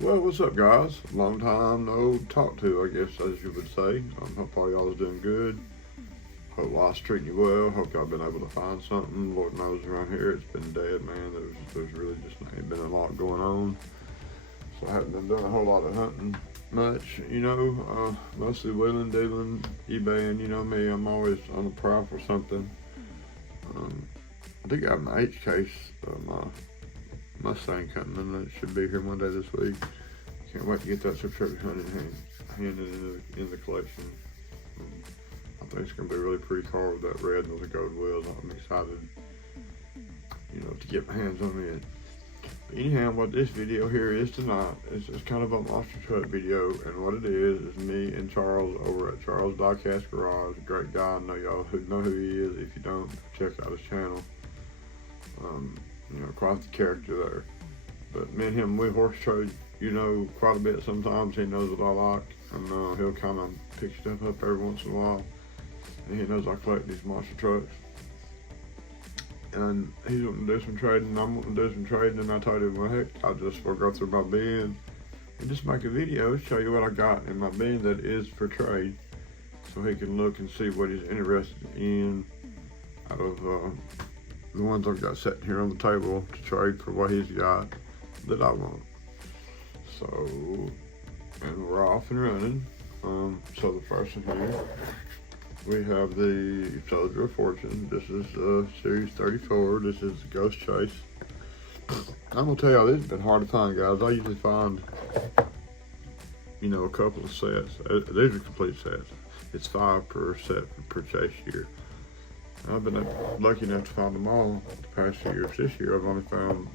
Well, what's up, guys? Long time no talk to, I guess, as you would say. Hope all y'all is doing good. Hope life's treating you well. Hope y'all been able to find something. Lord knows around here it's been dead, man. There's really just ain't been a lot going on. So I haven't been doing a whole lot of hunting much, mostly wheeling, dealing, eBaying. You know me, I'm always on the prowl for something. I think I have my H case of my Mustang coming in. It should be here one day this week. Can't wait to get that subscription handed in the collection. I think it's gonna be a really pretty car with that red and the gold wheels. I'm excited, to get my hands on it. But anyhow, what this video here is tonight is just kind of a monster truck video, and what it is me and Charles over at Charles Diecast Garage. Great guy. I know y'all who know who he is. If you don't, check out his channel. Quite the character there. But me and him, we horse trade, quite a bit sometimes. He knows what I like, and he'll kind of pick stuff up every once in a while. And he knows I collect these monster trucks. And he's wanting to do some trading, and I'm wanting to do some trading, and I told him, well, heck, I'll just go through my bin and just make a video, show you what I got in my bin that is for trade, so he can look and see what he's interested in out of the ones I've got sitting here on the table to trade for what he's got that I want. So, and we're off and running. So the first one here, we have the Soldier of Fortune. This is Series 34. This is the Ghost Chase. I'm gonna tell y'all, this has been hard to find, guys. I usually find, a couple of sets. These are complete sets. It's 5 per set per chase year. I've been lucky enough to find them all the past few years. This year I've only found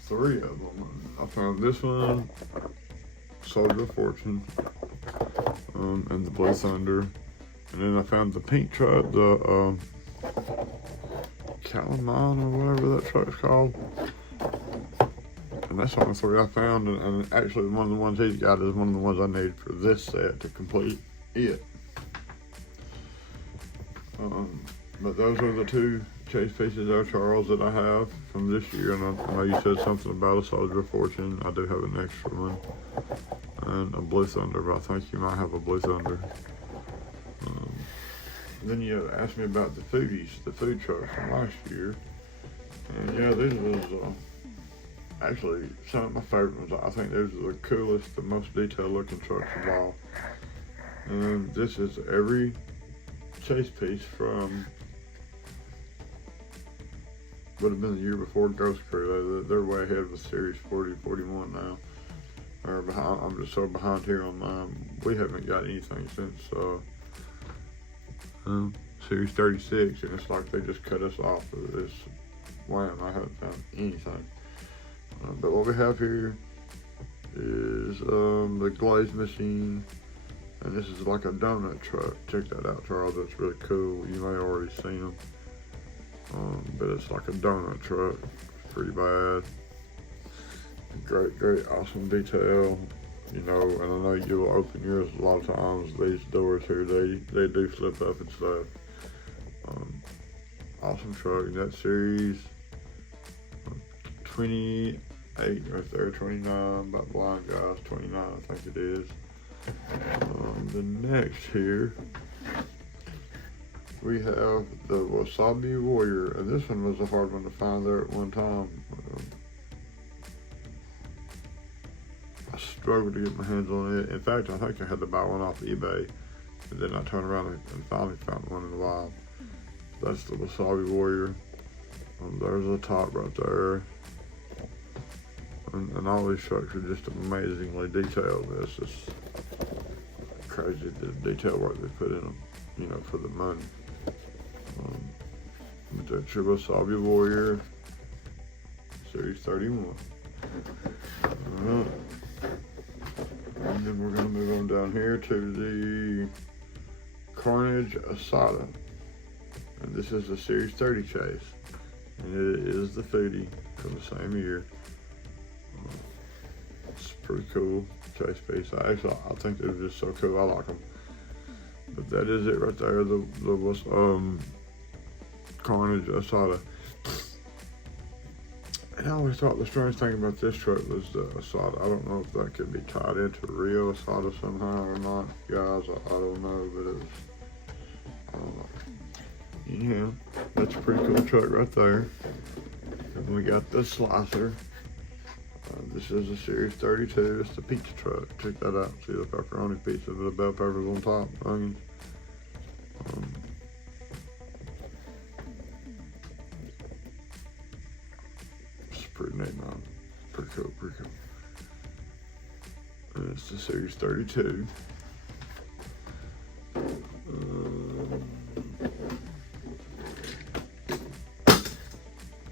3 of them. I found this one, Soldier of Fortune, and the Blue Thunder. And then I found the pink truck, the Calamine or whatever that truck's called. And that's only 3 I found, and actually one of the ones he's got is one of the ones I need for this set to complete it. But those are the 2 chase pieces there, Charles, that I have from this year. And I know you said something about a Soldier of Fortune. I do have an extra one. And a Blue Thunder, but I think you might have a Blue Thunder. Then you asked me about the foodies, the food trucks from last year. And yeah, this was actually some of my favorite ones. I think these are the coolest, the most detailed looking trucks of all. And this is every chase piece from, would have been the year before Ghost Crew. They're way ahead with Series 40, 41 now. Or behind, I'm just so behind here on mine. We haven't got anything since Series 36, and it's like they just cut us off of this wham. I haven't found anything. But what we have here is the glaze machine, and this is like a donut truck. Check that out, Charles. That's really cool. You may have already seen them, but it's like a donut truck. Pretty bad. Great, awesome detail. And I know you'll open yours a lot of times. These doors here, they do flip up and stuff. Awesome truck. That series 28 right there, 29 by Blind Guys, 29 I think it is. The next here, we have the Wasabi Warrior, and this one was a hard one to find there at one time. I struggled to get my hands on it. In fact, I think I had to buy one off eBay, and then I turned around and finally found one in the wild. That's the Wasabi Warrior. There's the top right there. And all these trucks are just amazingly detailed. It's just crazy the detail work they put in them, for the money. But that's your Wasabi Warrior, Series 31. And then we're gonna move on down here to the Carnage Asada. And this is the Series 30 chase. And it is the foodie from the same year. It's pretty cool chase piece. I think they're just so cool. I like them. But that is it right there. The Carnage Asada. And I always thought the strange thing about this truck was the Asada. I don't know if that could be tied into a real Asada somehow or not, guys. I don't know, but it was, I don't know. Yeah, that's a pretty cool truck right there. And we got the slicer. This is a Series 32. It's the pizza truck. Check that out. See the pepperoni pizza with the bell peppers on top, onions. It's pretty neat, man. Pretty cool, pretty cool. And it's the Series 32.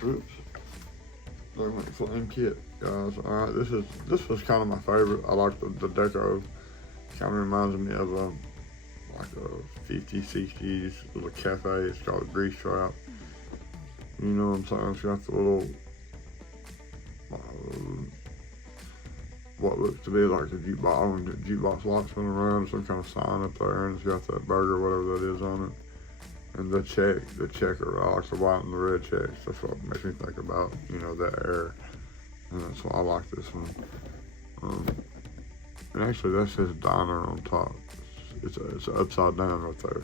Oops. Look at the flame kit, guys. Alright, this was kind of my favorite. I like the deco. Kind of reminds me of like a 50s, 60s little cafe. It's called a Grease Trap. You know what I'm saying? It's got the little what looks to be like a jukebox light spinning around, some kind of sign up there, and it's got that burger, whatever that is, on it. And the checker, I like the white and the red checks. That's what makes me think about, you know, that air. And that's why I like this one. And actually that says diner on top. It's upside down right there.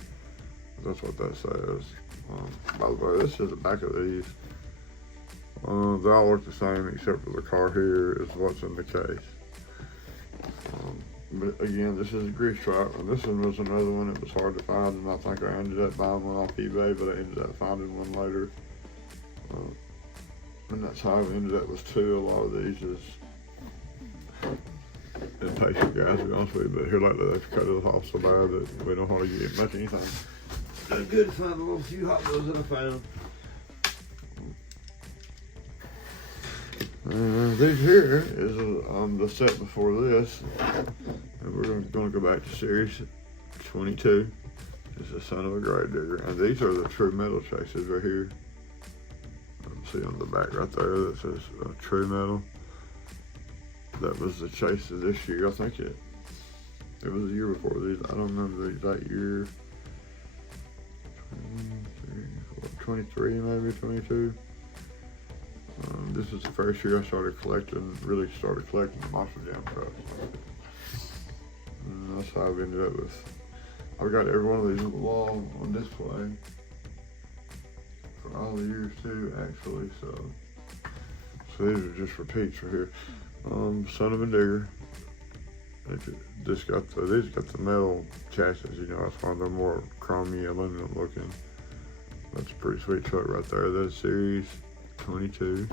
That's what that says. By the way, this is the back of these. They all look the same except for the car here is what's in the case. But again, this is a grease trap, and this one was another one that was hard to find, and I think I ended up buying one off eBay, but I ended up finding one later. And that's how I ended up with two. A lot of these is impatient guys, to be honest with you, but here lately they've cut us off so bad that we don't hardly get much anything. It's good to find a little few Hot Wheels that I found. This here is the set before this, and we're going to go back to Series 22. It's a Son of a Grave Digger, and these are the true metal chases right here. See on the back right there that says True Metal. That was the chase of this year. I think it was the year before these. I don't remember the exact year. 23 maybe, 22. This is the first year I really started collecting the Monster Jam trucks. And that's how I've ended up with, I've got every one of these on the wall on display for all the years too, actually, so these are just repeats right here. Son of a Digger. These got the metal chassis, you know, that's why they're more chromy aluminum looking. That's a pretty sweet truck right there. That's Series 22.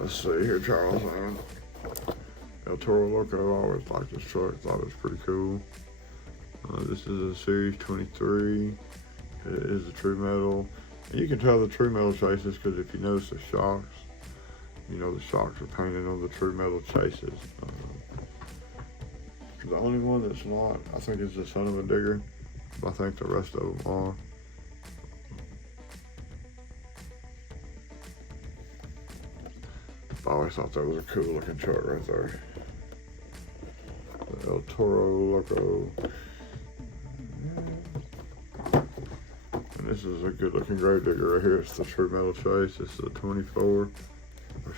Let's see here, Charles. El Toro Loco, I always liked this truck, thought it was pretty cool. This is a Series 23. It is a true metal. And you can tell the true metal chases because if you notice the shocks, you know the shocks are painted on the true metal chases. The only one that's not, I think, is the Son of a Digger. But I think the rest of them are. I always thought that was a cool looking truck right there. The El Toro Loco. And this is a good looking grave digger right here. It's the true metal chase. It's the 24 or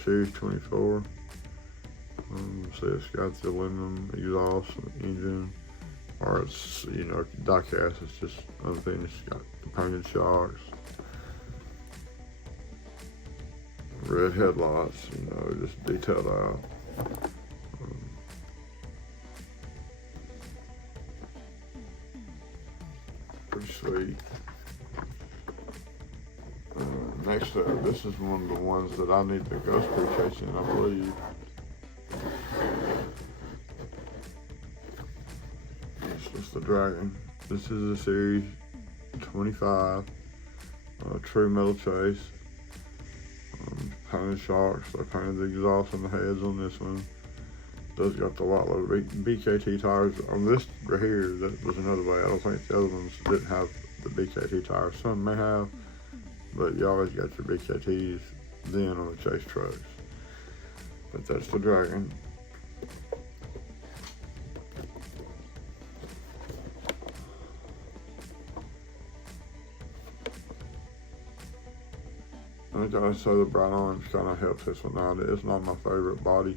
Series 24. See, it's got the aluminum exhaust engine, or it's, you know, die cast. It's just unfinished. It's got the painted shocks, red headlights, you know, just detailed out. Pretty sweet. Next up, this is one of the ones that I need the Ghost Crew chasing, I believe. It's the Dragon. This is a Series 25 true metal chase. Painted shocks. I painted the exhaust on the heads on this one. Does got the white load BKT tires on this right here. That was another way. I don't think the other ones didn't have the BKT tires. Some may have, but you always got your BKTs then on the chase trucks. But that's the Dragon. only gotta say the bright orange kind of helps this one out. It's not my favorite body,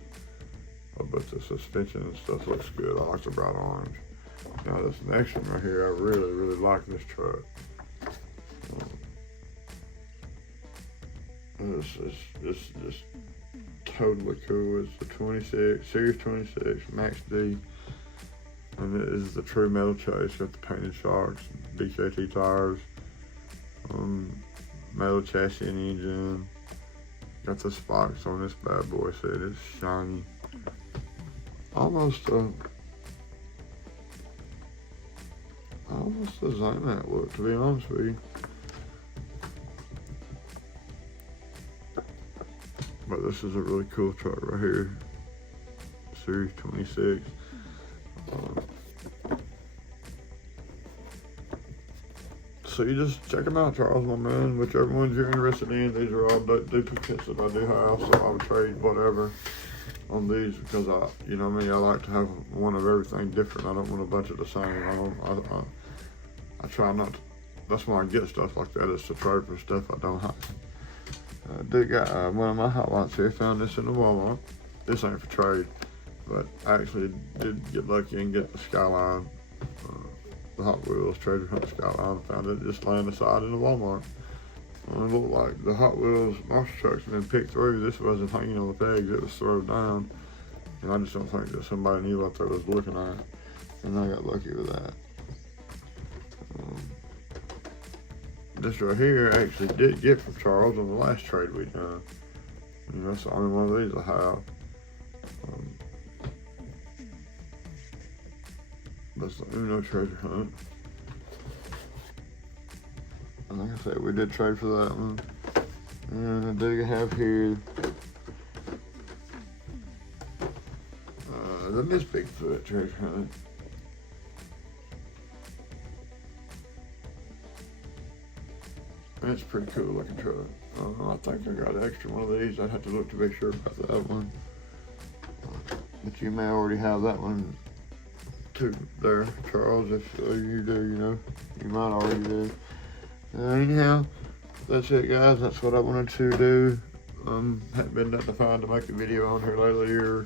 but the suspension and stuff looks good. I like the bright orange. Now this next one right here, I really, really like this truck. It's just totally cool. It's the 26, Series 26 Max D. And it is the true metal chase. Got the painted shocks, BKT tires, metal chassis and engine. Got the spikes on this bad boy. See, it's shiny. Almost a Zamat look, to be honest with you. But this is a really cool truck right here. Series 26. So you just check them out, Charles, my man. Whichever ones you're interested in. These are all duplicates that I do have, so I would trade whatever on these because you know me, I like to have one of everything different. I don't want a bunch of the same. I try not to. That's why I get stuff like that, is to trade for stuff I don't have. I did got one of my hot lights here. Found this in the Walmart. This ain't for trade, but I actually did get lucky and get the Skyline, the Hot Wheels Treasure Hunt Skyline. Found it just laying aside in the Walmart. It looked like the Hot Wheels monster trucks had been picked through. This wasn't hanging on the pegs, it was thrown down. And I just don't think that somebody knew what they was looking at. And I got lucky with that. This right here I actually did get from Charles on the last trade we done. And that's the only one of these I have. That's the Uno Treasure Hunt. And like I said, we did trade for that one. And I do have here the Miss Bigfoot Treasure Hunt. It's a pretty cool looking truck. I think I got an extra one of these. I'd have to look to be sure about that one. But you may already have that one too there, Charles, if you do, you know. You might already do. Anyhow, that's it, guys. That's what I wanted to do. Hadn't been nothing to find to make a video on here lately, or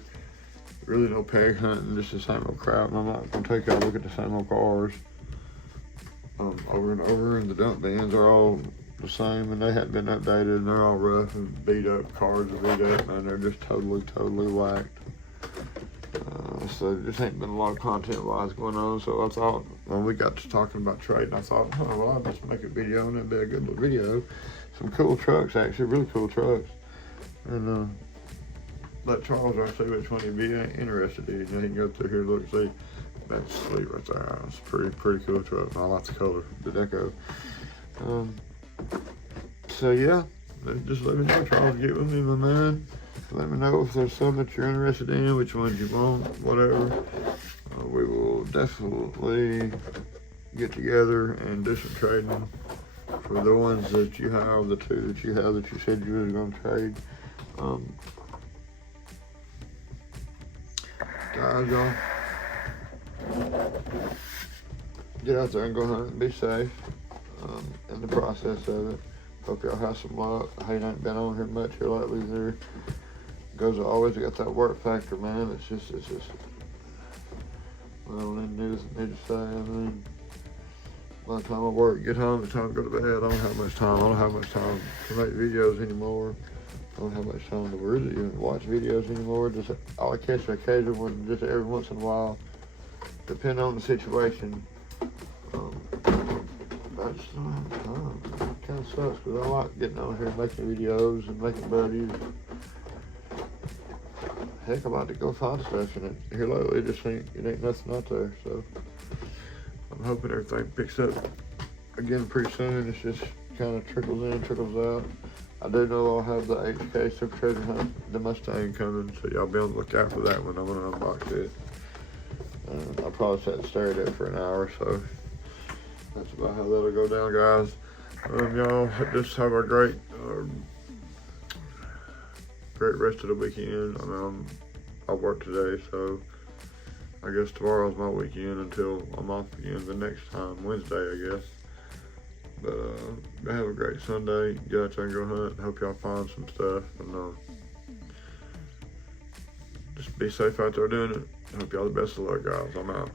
really no peg hunting, just the same old crap. And I'm not gonna take y'all a look at the same old cars over and over, and the dump bins are all the same, and they hadn't been updated, and they're all rough and beat up. Cars are beat up, man. They're just totally whacked. So there just ain't been a lot of content-wise going on. So I thought, when we got to talking about trading, I thought, oh, well, I'll just make a video, and it'd be a good little video. Some cool trucks, actually, really cool trucks. And let Charles see which one he'd be interested in. He can go through here, look, see. That's sweet right there. It's pretty cool truck. I like the color, the deco. So yeah, just let me know, Charles. Get with me, my man. Let me know if there's some that you're interested in, which ones you want, whatever. We will definitely get together and do some trading for the ones that you have, the two that you have that you said you were going to trade. Guys, y'all, get out there and go hunt and be safe in the process of it. Hope y'all have some luck. I ain't been on here much here lately. There goes always got that work factor, man. It's just well, I don't need to say. I mean, by the time I work, get home, it's time to go to bed. I don't have much time. I don't have much time to make videos anymore. I don't have much time to really even watch videos anymore. Just I'll catch an occasional one just every once in a while, depending on the situation. I just don't have time. It kind of sucks because I like getting on here and making videos and making buddies. Heck, I like to go find stuff, and here lately it ain't nothing out there. So I'm hoping everything picks up again pretty soon. It's just kind of trickles in, trickles out. I do know I'll have the HK Super Treasure Hunt, the Mustang coming, so y'all be on the lookout for that one. I'm gonna unbox it. I'll probably sit and stare at it for an hour or so. That's about how that'll go down, guys. Y'all just have a great rest of the weekend. I mean, I work today, so I guess tomorrow's my weekend until I'm off again the next time, Wednesday, I guess. But have a great Sunday. Get out there and go hunt. Hope y'all find some stuff. And just be safe out there doing it. Hope y'all the best of luck, guys. I'm out.